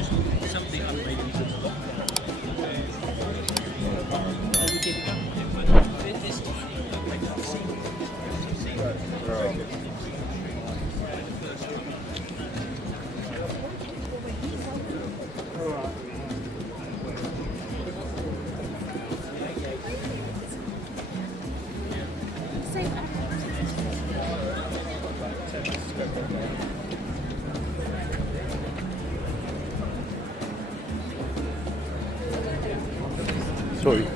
just something unmade. Sorry.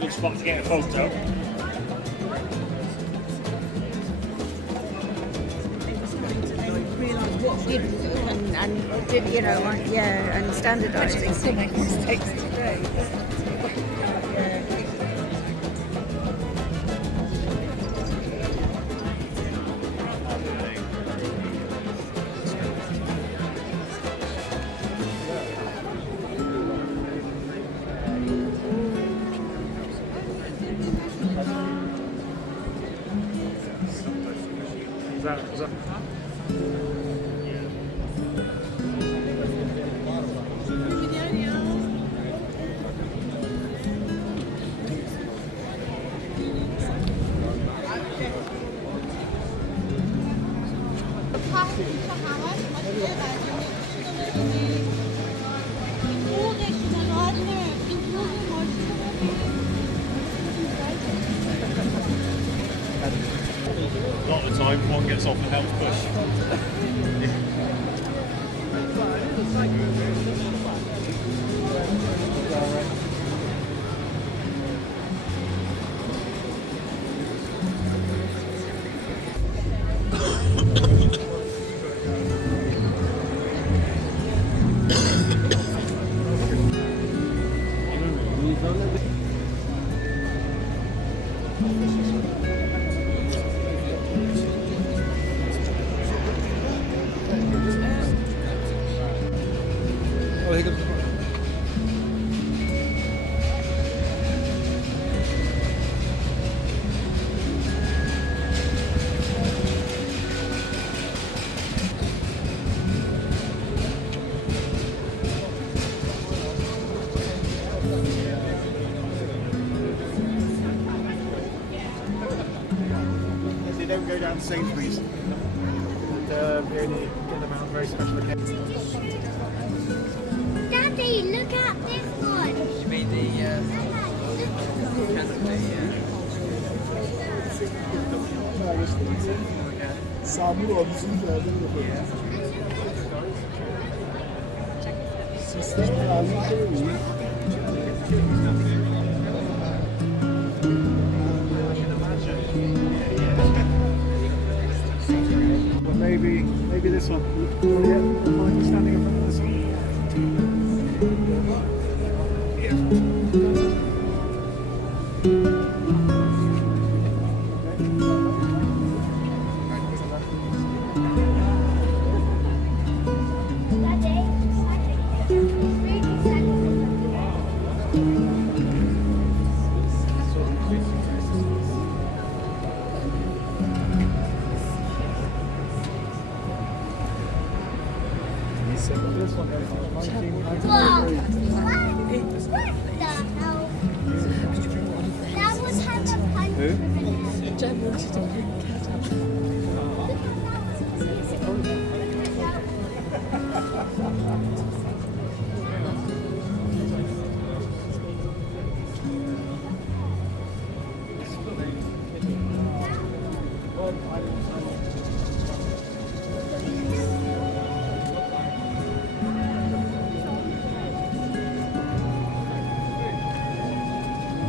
Good spot to get a photo. And did, you know, yeah, and standardising. Still make mistakes today. Is that? A lot of the time, one gets off and helps push. They don't go down Sainsbury's. really get them out on very special occasions. Daddy, look at this one. You mean the Sabır olsun geldim de. Sistem lazım şey mi? But maybe this one. Yeah, standing in front of this one. This one, 1993. Whoa! What the hell? That would have a punch in it.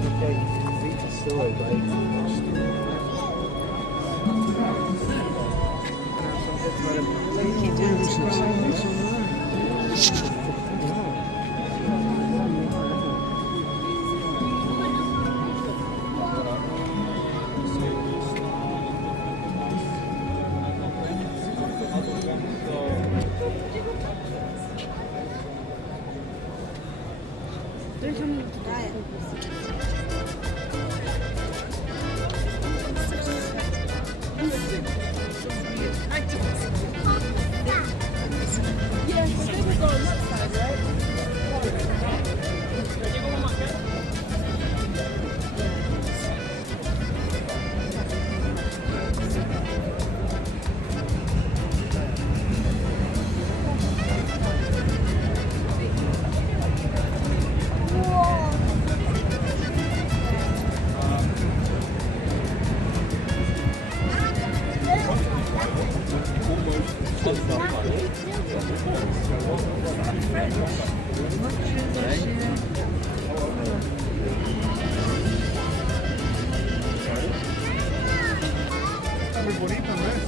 Okay, read the story, babe. Muy bonito, ¿no es?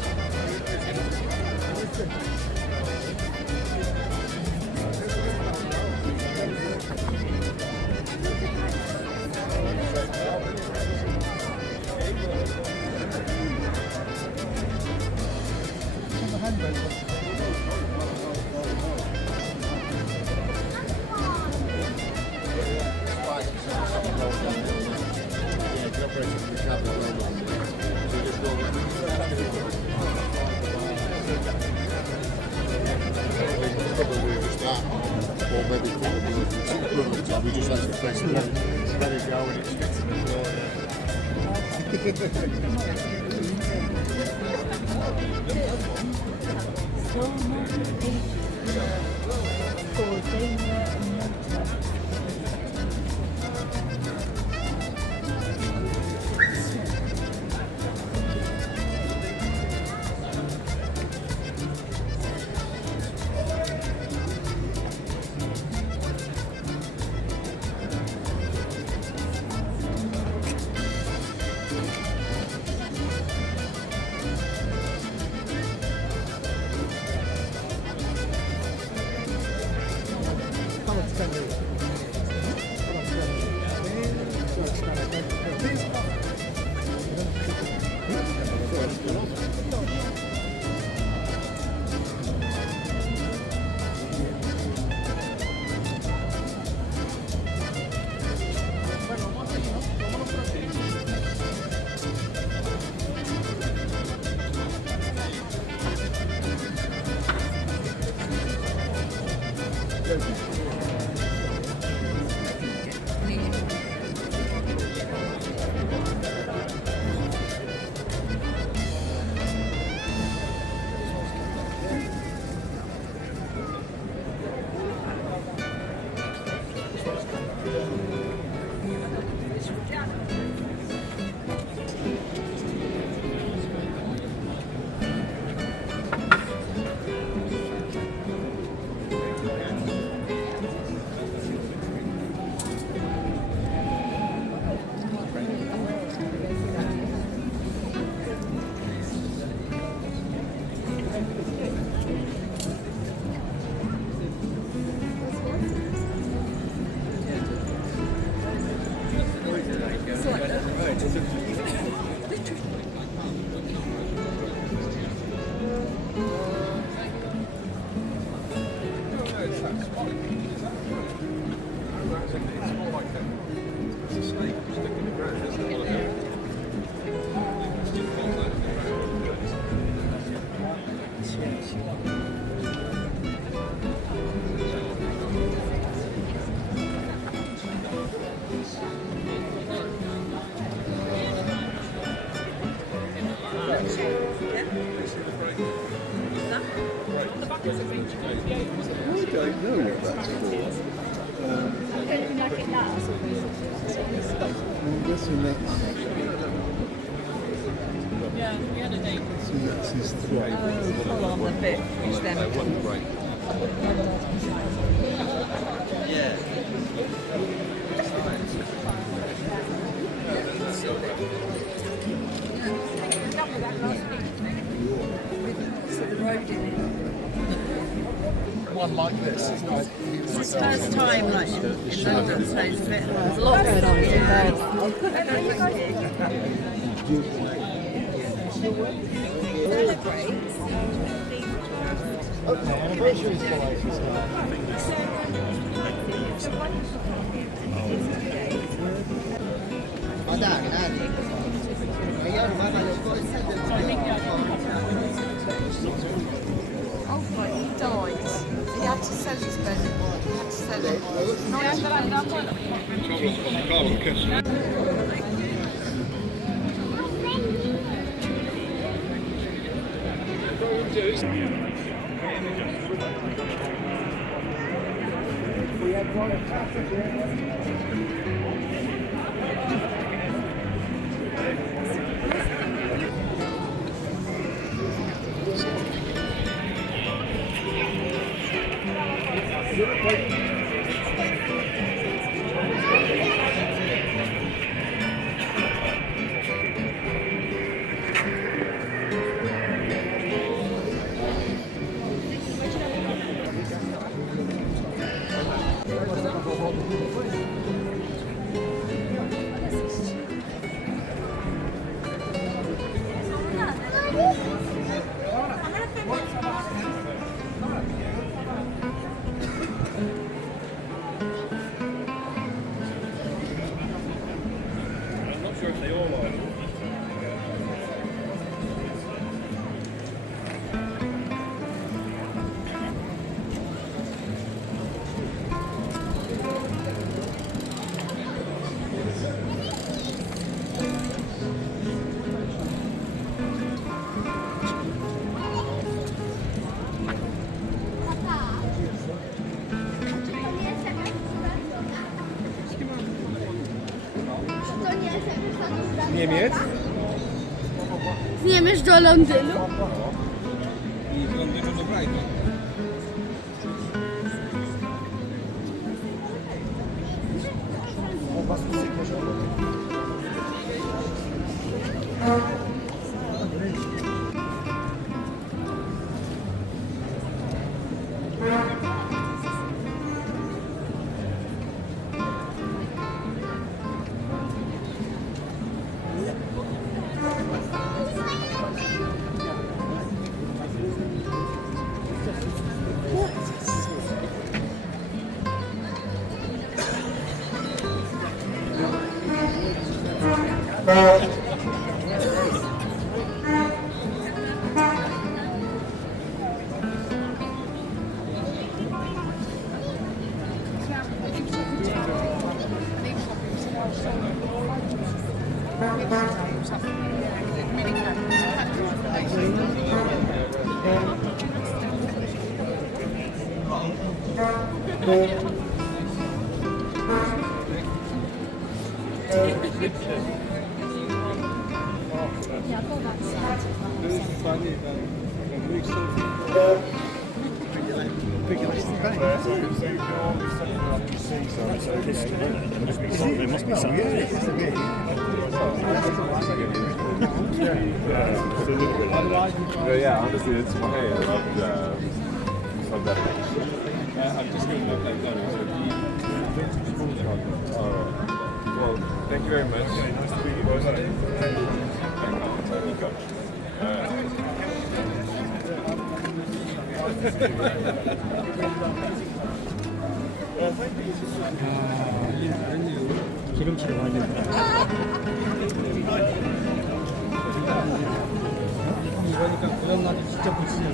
Or maybe we just like to place it. Let it go and it sticks in the floor. don't know what that's for. I'm guessing that's. Yeah, we had a date. That's his throat. Hold on the bit. It's them. One like this is like. It's his first time, like, in London, so it's a bit. There's a lot going on. Oh, God, he died. He had to sell his bed. He had to sell it. I'm not sure if they all are. Niemiec? Zmierzasz do Londynu? I z Londynu do Brighton. There must be something. Yeah, honestly, it's my so that. I'm just going to look like that. Well, thank you very much. Nice to meet you. 기름칠을 많이 된다. 이러니까 고장나도 진짜 붙이냐.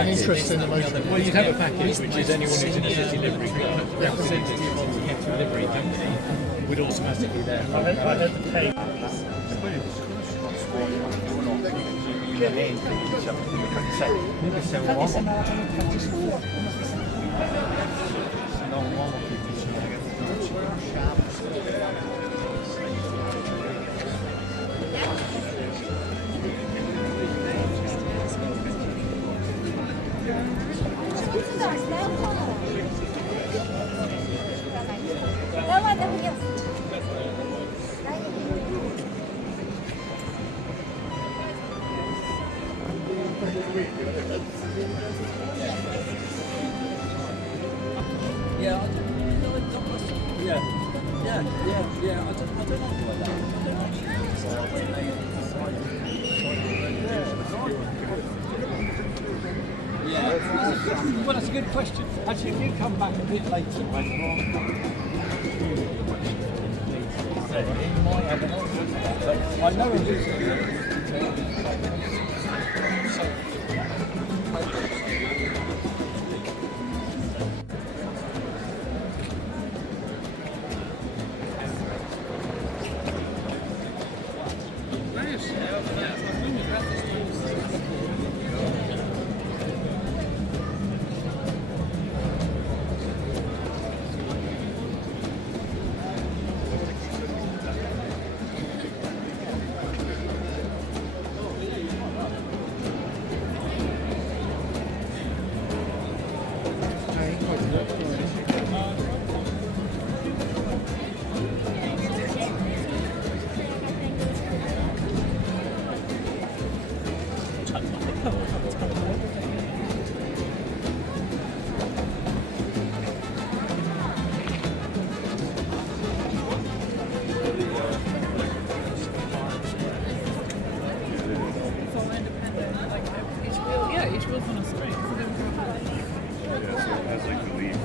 an interest in the motor. Well, you'd have a package which is anyone who's in a city livery representative of the city livery company would automatically there. I had to pay. Well, that's a good question. Actually, if you come back a bit later when I know it is. Each wheel's on a string. Yeah, so it has like the leaf.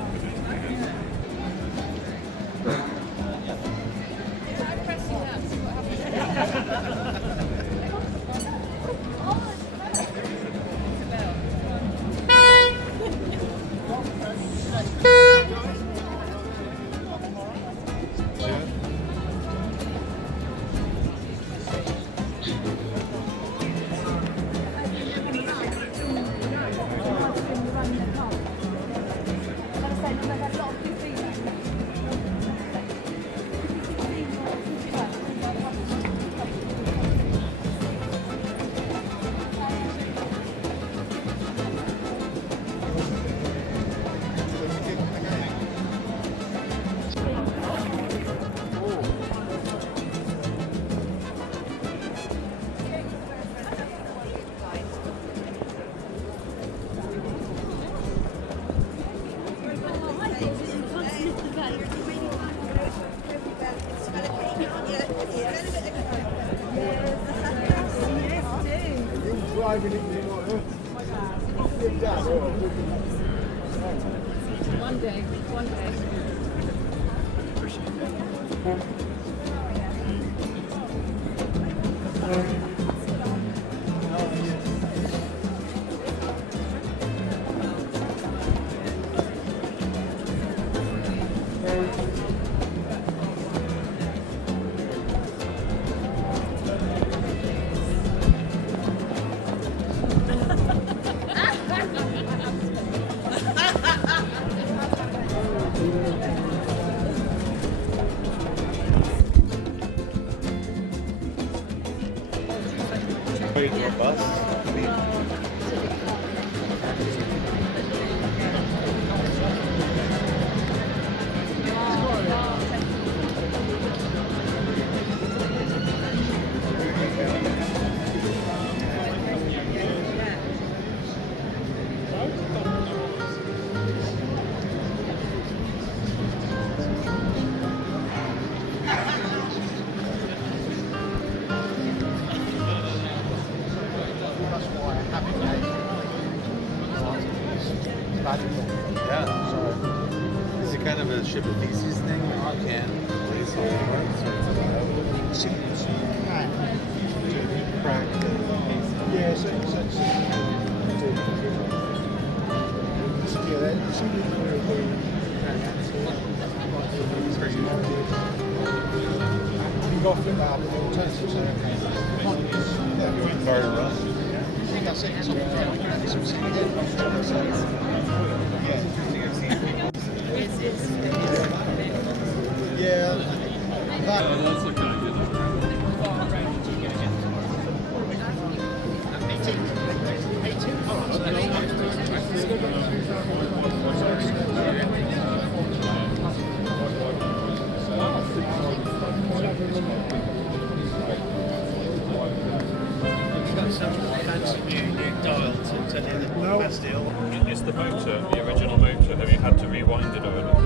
One day, one day. Waiting for a bus. I mean, yeah. So, is it kind of a ship of theses thing? Like you can place all the words, or is it Yeah, so go off it now, but the alternative is Car to run. yeah. No. It's the motor, the original motor. Have you had to rewind it or anything?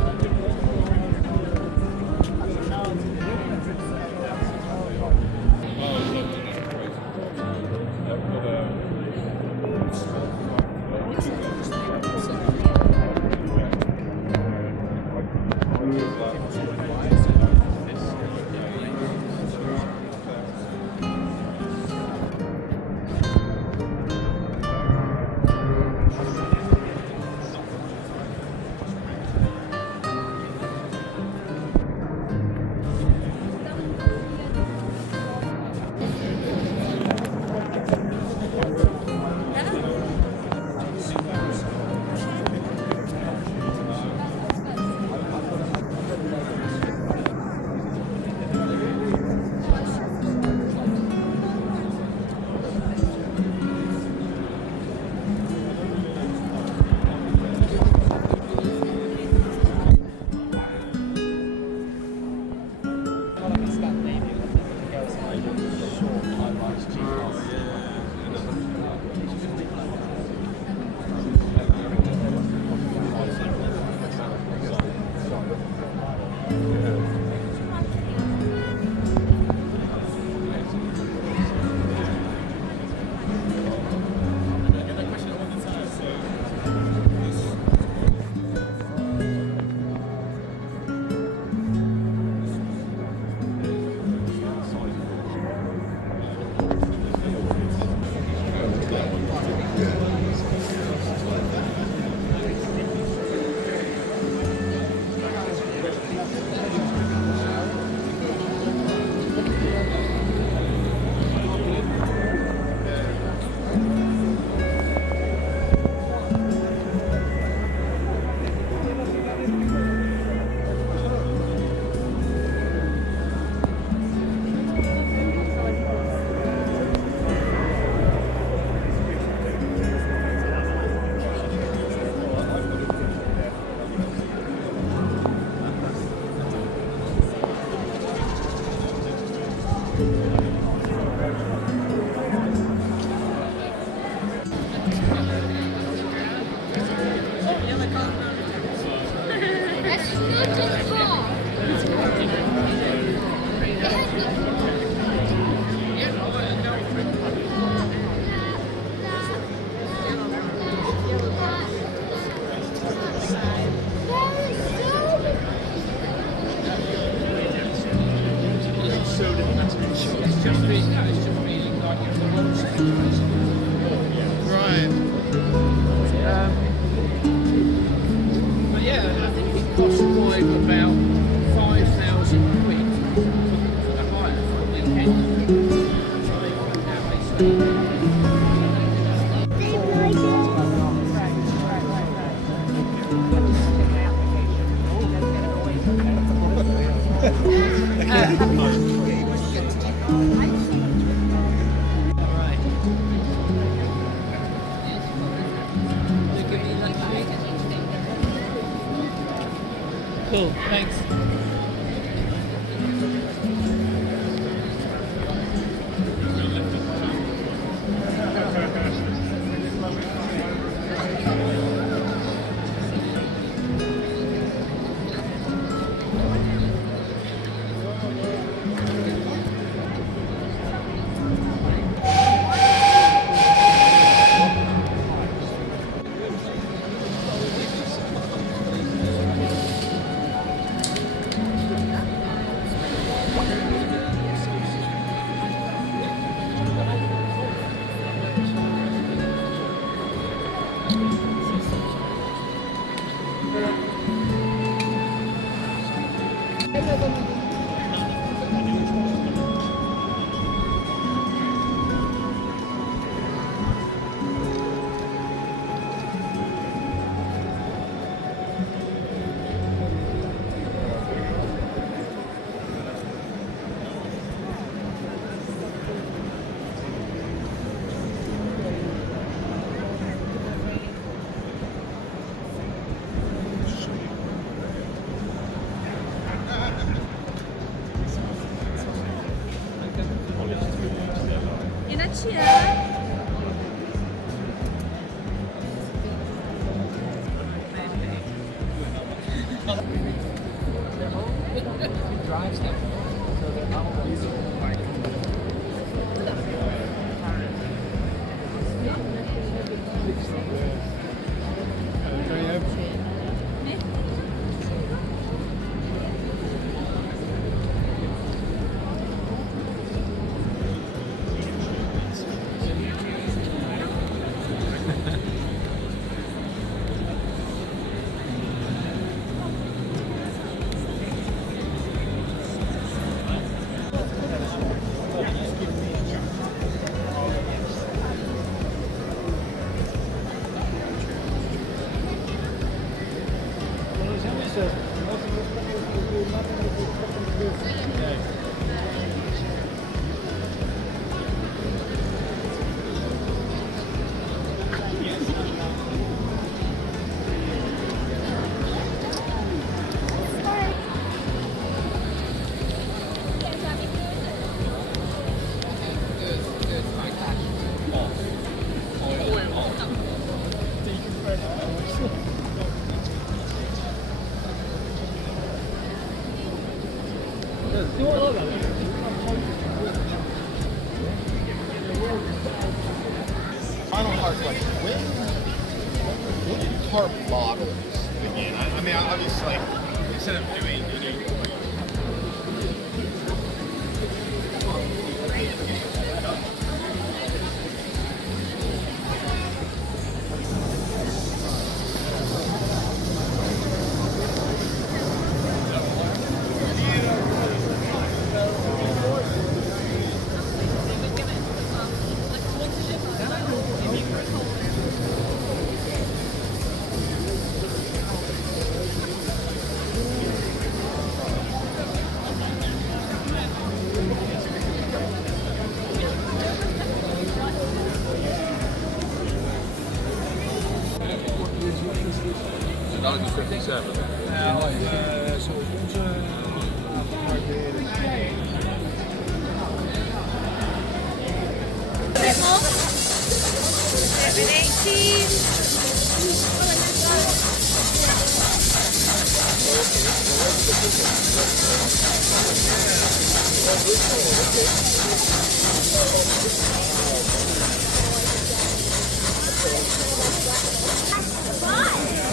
That's not just ball. But yeah, I think it cost Clive about 5,000 quid for the hire for a weekend. So they worked out basically. Cool, thanks. much, yeah. Final hard question. When did carp models begin? I mean, obviously, instead of doing,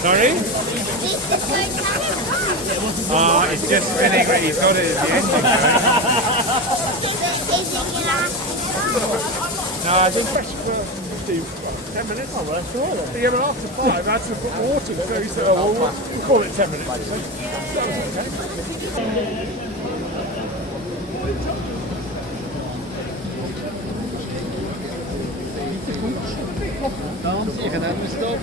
Sorry? It's just spinning, but he's got it at the engine going. No, I think 10 minutes. Oh, well, that's all right. Yeah, but after 5, I had to put water in. So he said, oh, well, we'll call it 10 minutes. So that was okay. Je gaat aan de stop.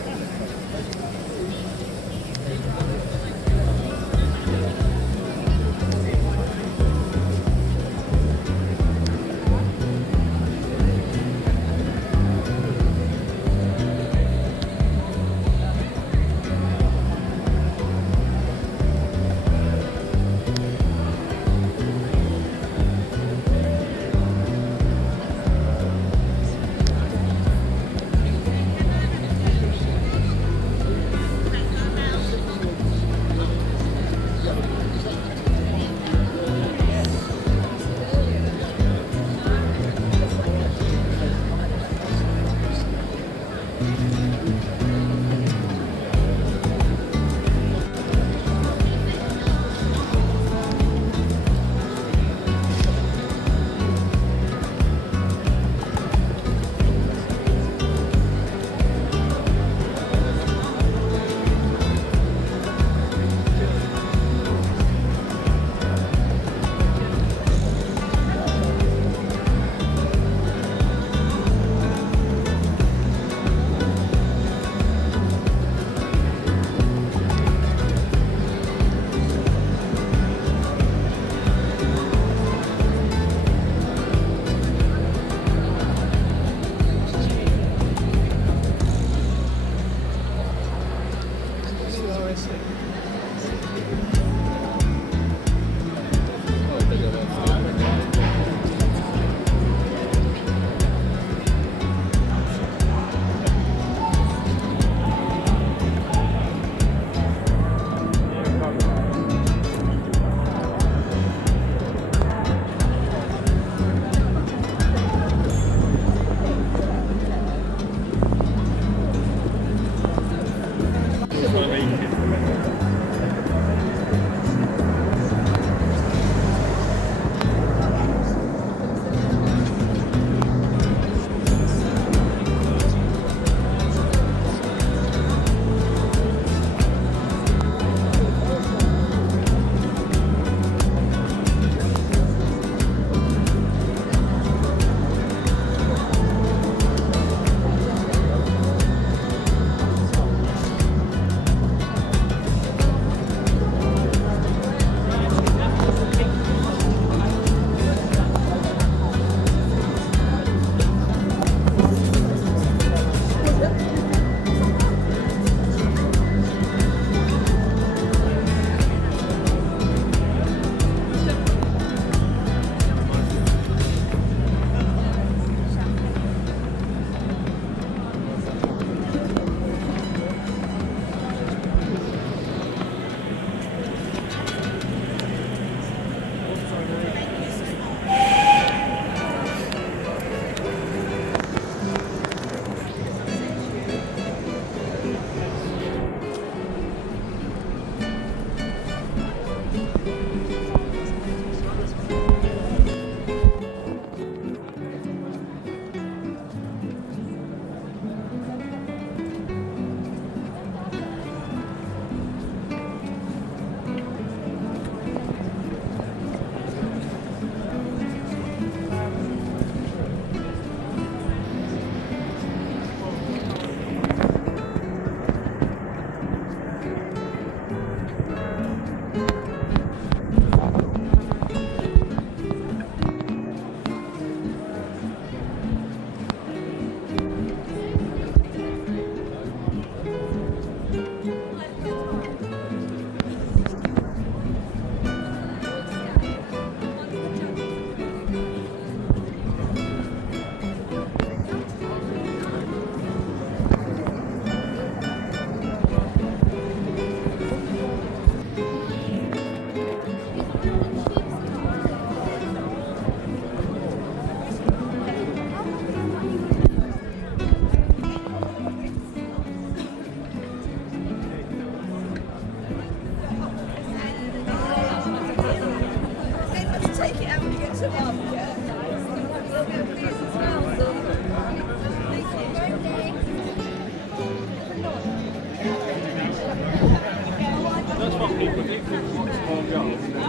That's what people do with what's more goals. They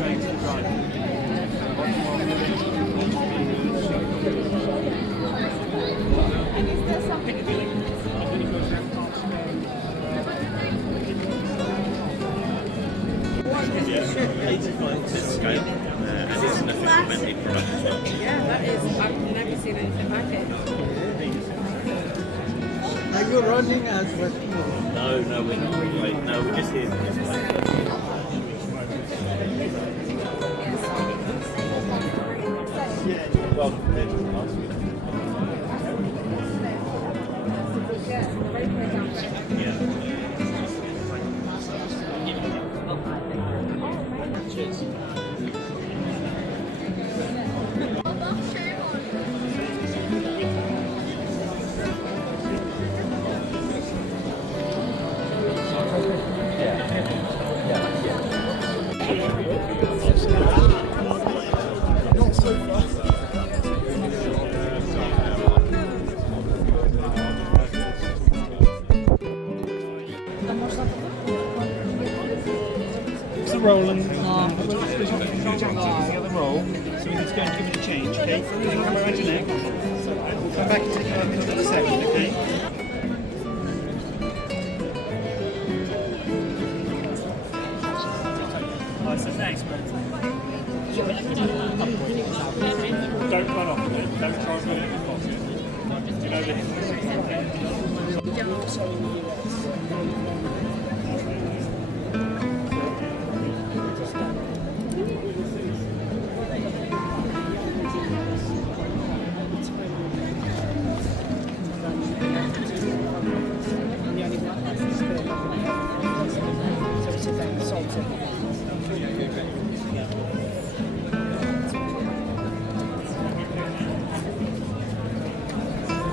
change the drive. This scale, and it's an official Bentley product as well. Yeah, that is. I've never seen anything like it. Are you running as well? No, we're not. Wait, no, we're just here for this place. Well, last week. Yeah. Cheers. It's the roll and the other roll. So we need to go and give it a change, okay? Come around your neck. Come back and take it up into the 7, okay? So thanks, man. Don't run off with it. Don't try and put it in your pocket. You know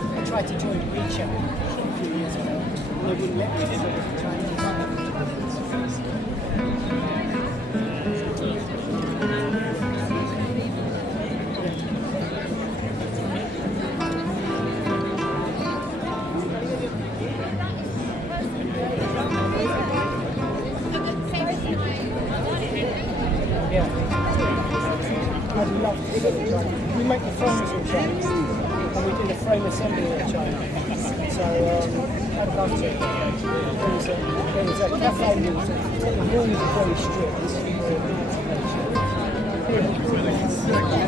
I tried to join Reach Out a few years ago. They wouldn't let me, so I was trying to I'd love to see it in China. We make the frames in China, and we do the frame assembly in China. So I'd love to. There's a cafe rules. The rules are very strict.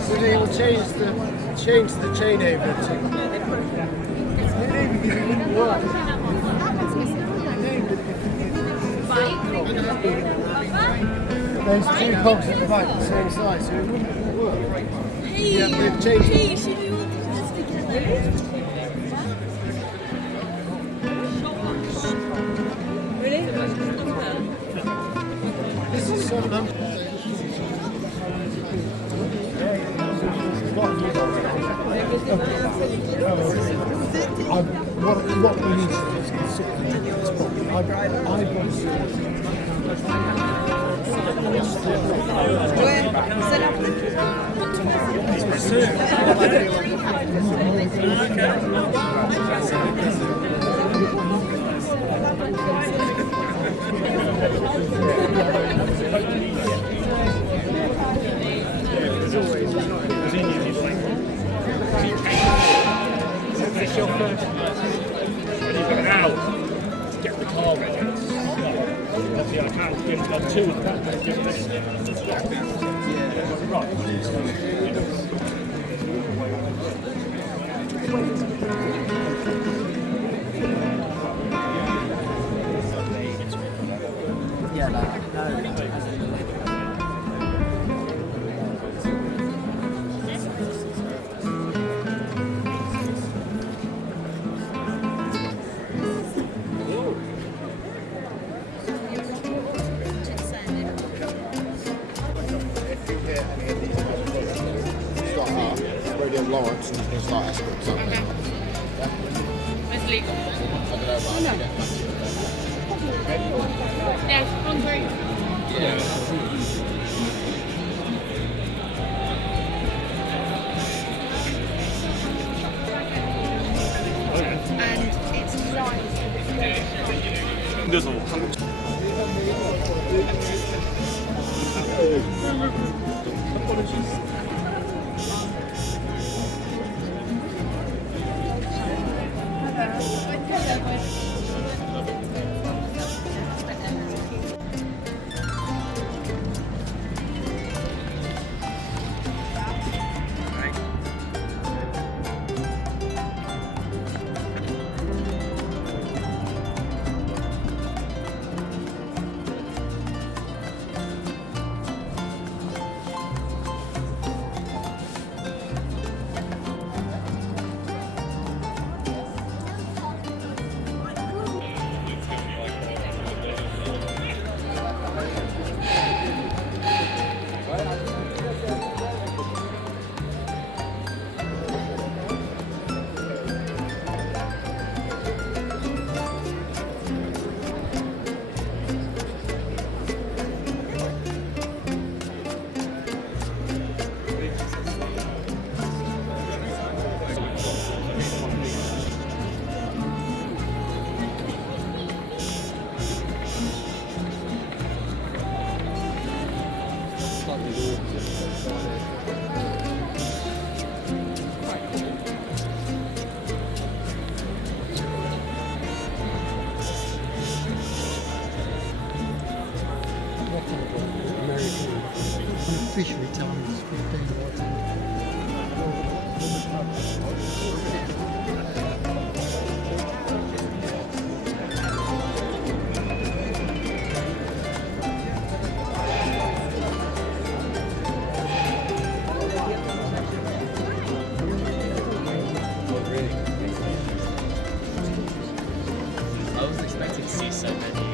So they will change the chain over to. There's two cogs at the back the same size, so it wouldn't work. Yeah, they've changed it. This is some of them. What we need to do is consider this problem. I want to It's your first when you've got an hour to get the car ready. Obviously I can't give them two of that, just this. Radio Lawrence and it's like Ascot something. It's legal. I don't know about Yes, on three. Yeah. 군대에서 한국 Officially time is 15 I wasn't expecting to see so many.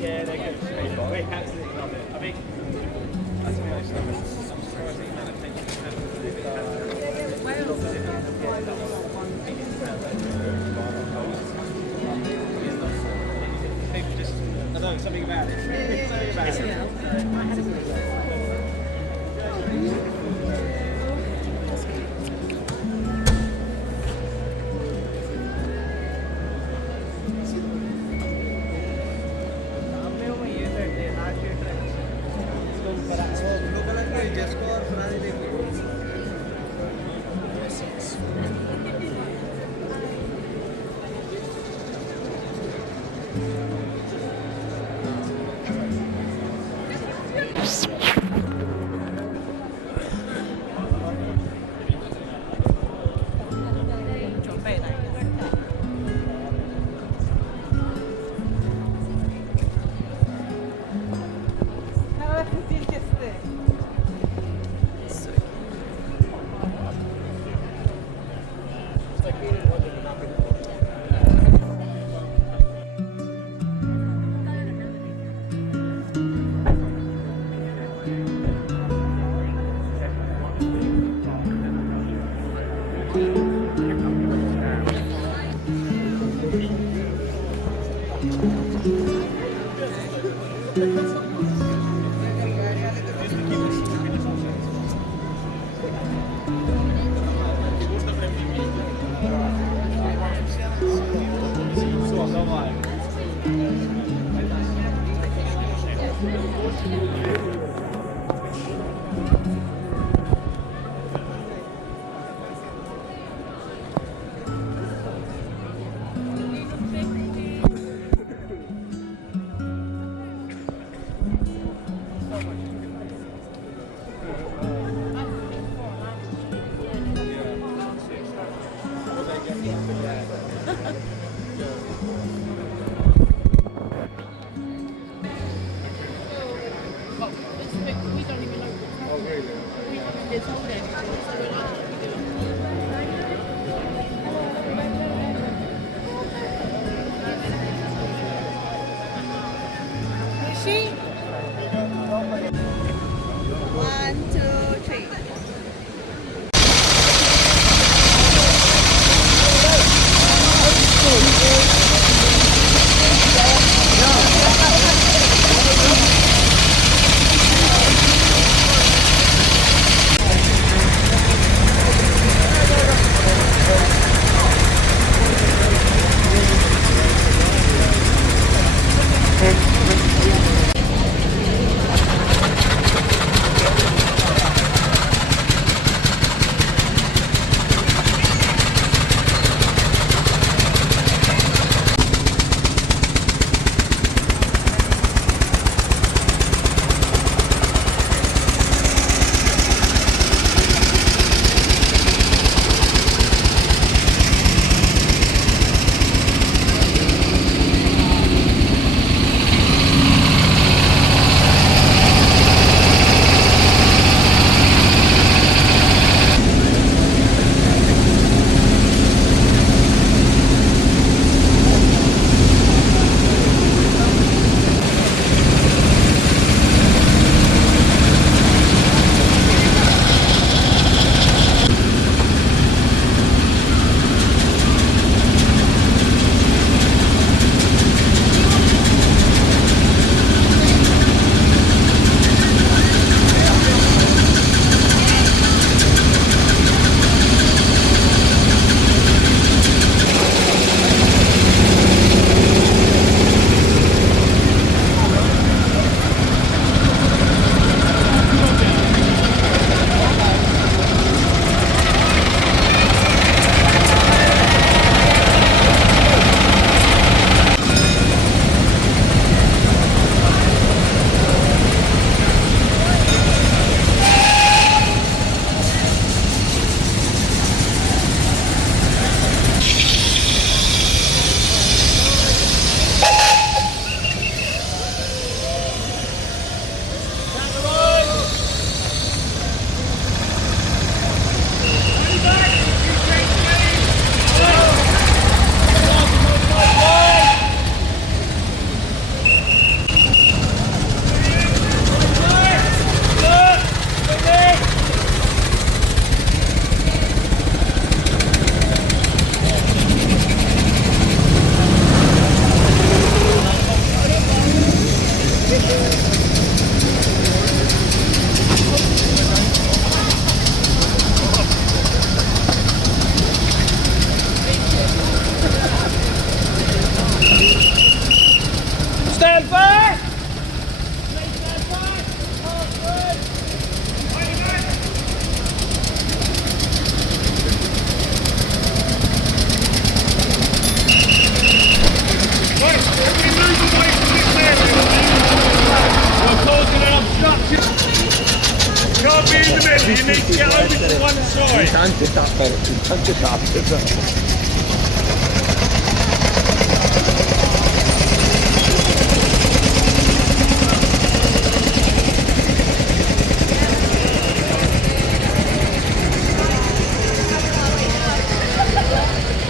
Yeah, they're good. We absolutely love it. I think that's what I surprising amount of attention you have people just, I don't know, something about it. Something about it. Taxi. 1, 2, 3.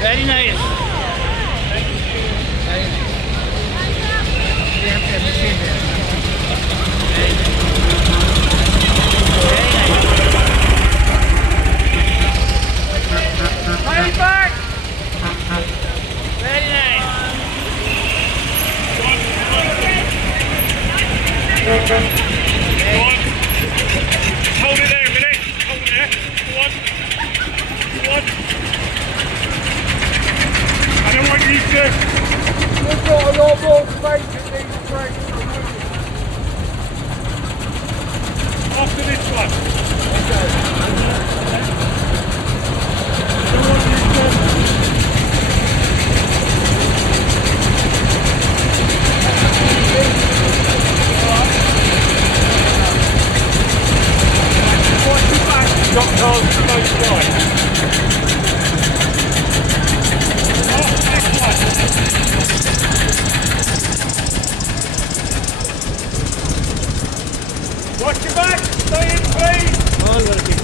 Very nice. Very back. Very nice. Hold it there a minute. Hold it there. Go on. Go on. I don't want you to. We've got a lot more space in these brakes. After this one. I don't want you to. Got cars to both sides. Watch your back, stay in please. All working.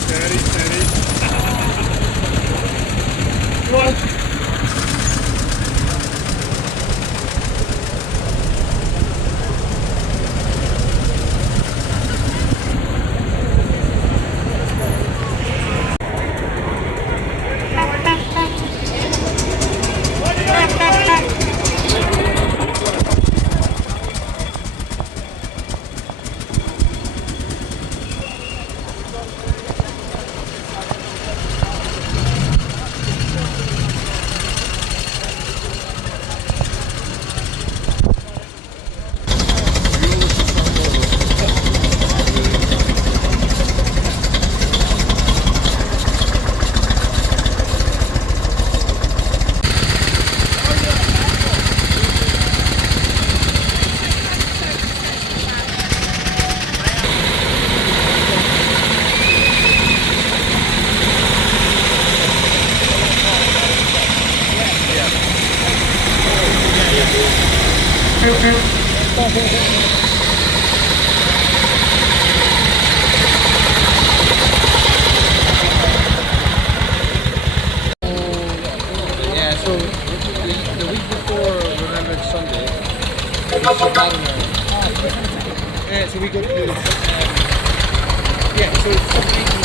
Steady, steady. Go on. Yeah, so the week before Remembrance Sunday, it's a Valentine. Yeah, so we go to yeah, so it's